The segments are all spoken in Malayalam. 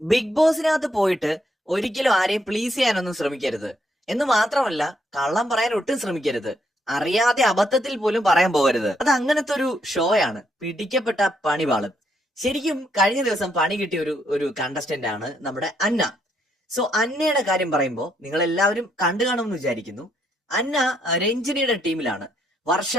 ബിഗ് ബോസിനകത്ത് പോയിട്ട് ഒരിക്കലും ആരെയും പ്ലീസ് ചെയ്യാനൊന്നും ശ്രമിക്കരുത്. എന്ന് മാത്രമല്ല, കള്ളം പറയാൻ ഒട്ടും ശ്രമിക്കരുത്. അറിയാതെ അബദ്ധത്തിൽ പോലും പറയാൻ പോകരുത്. അത് അങ്ങനത്തെ ഒരു ഷോയാണ്. പിടിക്കപ്പെട്ട പണിവാളും. ശരിക്കും കഴിഞ്ഞ ദിവസം പണി കിട്ടിയ ഒരു കണ്ടസ്റ്റന്റ് ആണ് നമ്മുടെ അന്ന. സോ അന്നയുടെ കാര്യം പറയുമ്പോൾ നിങ്ങൾ എല്ലാവരും കണ്ടു കാണുമെന്ന് വിചാരിക്കുന്നു. അന്ന രഞ്ജിനിയുടെ ടീമിലാണ്. വർഷ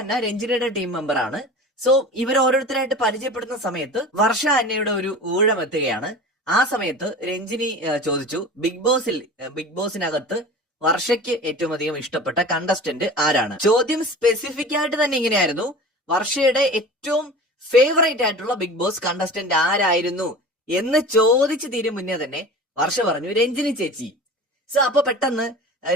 അന്ന രഞ്ജിനിയുടെ ടീം മെമ്പർ ആണ്. സോ ഇവർ ഓരോരുത്തരായിട്ട് പരിചയപ്പെടുന്ന സമയത്ത് വർഷ അന്നയുടെ ഒരു ഊഴം എത്തുകയാണ്. ആ സമയത്ത് രഞ്ജിനി ചോദിച്ചു, ബിഗ് ബോസിനകത്ത് വർഷയ്ക്ക് ഏറ്റവും അധികം ഇഷ്ടപ്പെട്ട കണ്ടസ്റ്റന്റ് ആരാണ്? ചോദ്യം സ്പെസിഫിക് ആയിട്ട് തന്നെ ഇങ്ങനെയായിരുന്നു, വർഷയുടെ ഏറ്റവും ഫേവറേറ്റ് ആയിട്ടുള്ള ബിഗ് ബോസ് കണ്ടസ്റ്റന്റ് ആരായിരുന്നു എന്ന് ചോദിച്ചു തീരും മുന്നേ തന്നെ വർഷ പറഞ്ഞു രഞ്ജിനി ചേച്ചി. സോ അപ്പൊ പെട്ടെന്ന്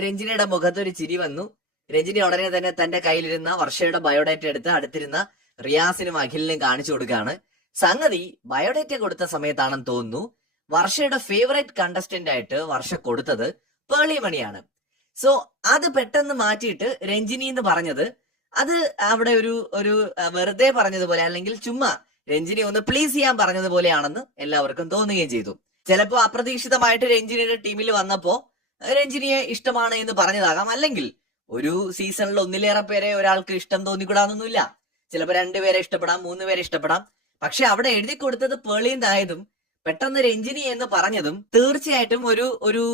രഞ്ജിനിയുടെ മുഖത്ത് ഒരു ചിരി വന്നു. രഞ്ജിനി ഉടനെ തന്നെ തന്റെ കയ്യിലിരുന്ന വർഷയുടെ ബയോഡേറ്റ എടുത്ത് അടുത്തിരുന്ന റിയാസിനും അഖിലിനും കാണിച്ചു കൊടുക്കുകയാണ്. സംഗതി ബയോഡേറ്റ കൊടുത്ത സമയത്താണെന്ന് തോന്നുന്നു വർഷയുടെ ഫേവറേറ്റ് കണ്ടസ്റ്റന്റ് ആയിട്ട് വർഷ കൊടുത്തത് പേളി മണിയാണ്. സോ അത് പെട്ടെന്ന് മാറ്റിയിട്ട് രഞ്ജിനി എന്ന് പറഞ്ഞത് അത് അവിടെ ഒരു വെറുതെ പറഞ്ഞതുപോലെ, അല്ലെങ്കിൽ ചുമ്മാ രഞ്ജിനി ഒന്ന് പ്ലീസ് ചെയ്യാൻ പറഞ്ഞതുപോലെയാണെന്ന് എല്ലാവർക്കും തോന്നുകയും ചെയ്തു. ചിലപ്പോ അപ്രതീക്ഷിതമായിട്ട് രഞ്ജിനിയുടെ ടീമിൽ വന്നപ്പോ രഞ്ജിനിയെ ഇഷ്ടമാണ് എന്ന് പറഞ്ഞതാകാം. അല്ലെങ്കിൽ ഒരു സീസണിൽ ഒന്നിലേറെ പേരെ ഒരാൾക്ക് ഇഷ്ടം തോന്നിക്കൂടാന്നൊന്നുമില്ല. ചിലപ്പോ 2 പേരെ ഇഷ്ടപ്പെടാം, 3 പേരെ ഇഷ്ടപ്പെടാം. പക്ഷെ അവിടെ എഴുതി കൊടുത്തത് പേളിന്നായതും പെട്ടെന്ന് രഞ്ജിനി എന്ന് പറഞ്ഞതും തീർച്ചയായിട്ടും ഒരു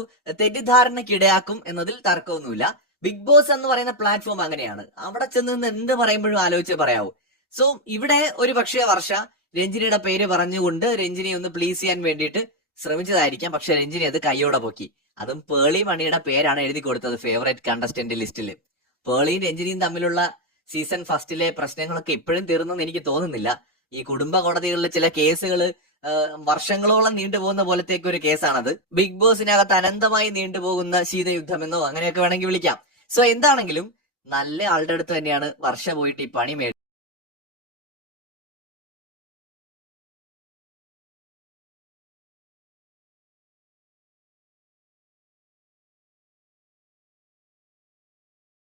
തെറ്റിദ്ധാരണക്കിടയാക്കും എന്നതിൽ തർക്കമൊന്നുമില്ല. ബിഗ് ബോസ് എന്ന് പറയുന്ന പ്ലാറ്റ്ഫോം അങ്ങനെയാണ്. അവിടെ ചെന്ന് എന്ത് പറയുമ്പോഴും ആലോചിച്ച് പറയാവൂ. സോ ഇവിടെ ഒരു പക്ഷേ വർഷ രഞ്ജിനിയുടെ പേര് പറഞ്ഞുകൊണ്ട് രഞ്ജിനി ഒന്ന് പ്ലീസ് ചെയ്യാൻ വേണ്ടിയിട്ട് ശ്രമിച്ചതായിരിക്കാം. പക്ഷെ രഞ്ജിനി അത് കൈയോടെ പൊക്കി. അതും പേളി മണിയുടെ പേരാണ് എഴുതി കൊടുത്തത് ഫേവറേറ്റ് കണ്ടസ്റ്റന്റ് ലിസ്റ്റിൽ. പേളിയും രഞ്ജിനിയും തമ്മിലുള്ള സീസൺ ഫസ്റ്റിലെ പ്രശ്നങ്ങളൊക്കെ ഇപ്പോഴും തീർന്നെന്ന് എനിക്ക് തോന്നുന്നില്ല. ഈ കുടുംബ കോടതികളിലെ ചില കേസുകൾ വർഷങ്ങളോളം നീണ്ടുപോകുന്ന പോലത്തേക്ക് ഒരു കേസാണത്. ബിഗ് ബോസിനകത്ത് അനന്തമായി നീണ്ടുപോകുന്ന ശീതയുദ്ധം എന്നോ അങ്ങനെയൊക്കെ വേണമെങ്കിൽ വിളിക്കാം. സോ എന്താണെങ്കിലും നല്ല ആളുടെ അടുത്ത് തന്നെയാണ് വർഷ പോയിട്ട് ഈ പണി